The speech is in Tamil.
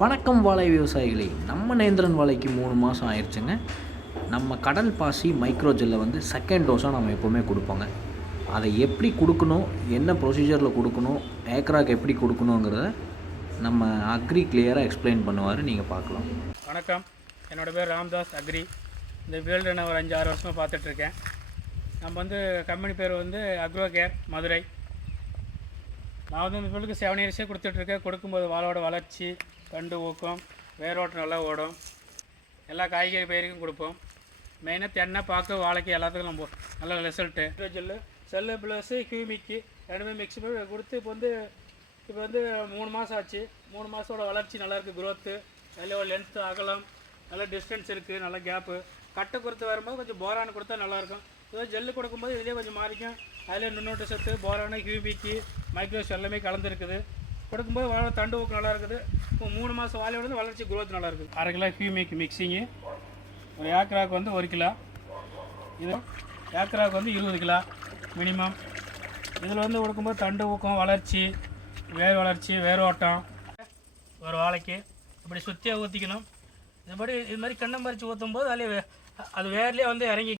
வணக்கம் வாழை விவசாயிகளே. நம்ம நேந்திரன் வாழைக்கு மூணு மாதம் ஆயிடுச்சுங்க நம்ம கடல் பாசி மைக்ரோஜெல்லை வந்து செகண்ட் டோஸாக நம்ம எப்போவுமே கொடுப்போங்க. அதை எப்படி கொடுக்கணும் என்ன ப்ரொசீஜரில் கொடுக்கணும் ஏக்கராக்கு எப்படி கொடுக்கணுங்கிறத நம்ம அக்ரி கிளியராக எக்ஸ்பிளைன் பண்ணுவார் நீங்கள் பார்க்கலாம். வணக்கம். என்னோடய பேர் ராம்தாஸ் அக்ரி. இந்த ஃபீல்டு நான் ஒரு அஞ்சு ஆறு வருஷமாக பார்த்துட்ருக்கேன் நம்ம வந்து கம்பெனி பேர் வந்து அக்ரோ கேர் மதுரை. நான் வந்து இந்த ஃபீல்டுக்கு செவன் இயர்ஸே கொடுத்துட்ருக்கேன். கொடுக்கும்போது வாழோட வளர்ச்சி தண்டு ஊக்கம் வேரோட்டம் நல்லா ஓடும். எல்லா காய்கறி பயிருக்கும் கொடுப்போம். மெயினாக தென்னை பாக்கு வாழைக்கு எல்லாத்துக்கும் நம்ம நல்ல ரிசல்ட்டு செல்லு செல்லு ப்ளஸ்ஸு ஹியூமிக்கு ரெண்டுமே மிக்ஸ் பண்ணி கொடுத்து இப்போ வந்து இப்போ வந்து மூணு மாதம் ஆச்சு. மூணு மாதத்தோட வளர்ச்சி நல்லாயிருக்கு இருக்குது க்ரோத்து ஒரு லென்த்து அகலம் நல்ல டிஸ்டன்ஸ் இருக்குது நல்ல கேப்பு கட்டை கொடுத்து வரும்போது கொஞ்சம் போரான் கொடுத்தா நல்லாயிருக்கும். இதோ ஜெல்லு கொடுக்கும்போது இதுலேயே கொஞ்சம் மாறிக்கும். அதில் நுண்ணூட்ட சத்து போரானு ஹியூபிக்கு மைக்ரோஸ் எல்லாமே கலந்துருக்குது. கொடுக்கும்போது வாழை தண்டு ஊக்கு நல்லா இருக்குது. இப்போ மூணு மாதம் வாழையோட வந்து வளர்ச்சி குரோத் நல்லா இருக்குது. அரை கிலோ ஹியூமிக் மிக்சிங்கு ஒரு ஏக்கராக்கு வந்து ஒரு கிலோ. இது ஏக்கராக்கு வந்து இருபது கிலோ மினிமம் இதில் வந்து கொடுக்கும்போது தண்டு ஊக்கம் வளர்ச்சி வேர் வளர்ச்சி வேர் ஓட்டம் ஒரு வாழைக்கு இப்படி சுற்றியாக ஊற்றிக்கணும் இதுபடி இது மாதிரி கண்ணம் பறித்து ஊற்றும் போது அதில் அது வேர்லேயே வந்து இறங்கி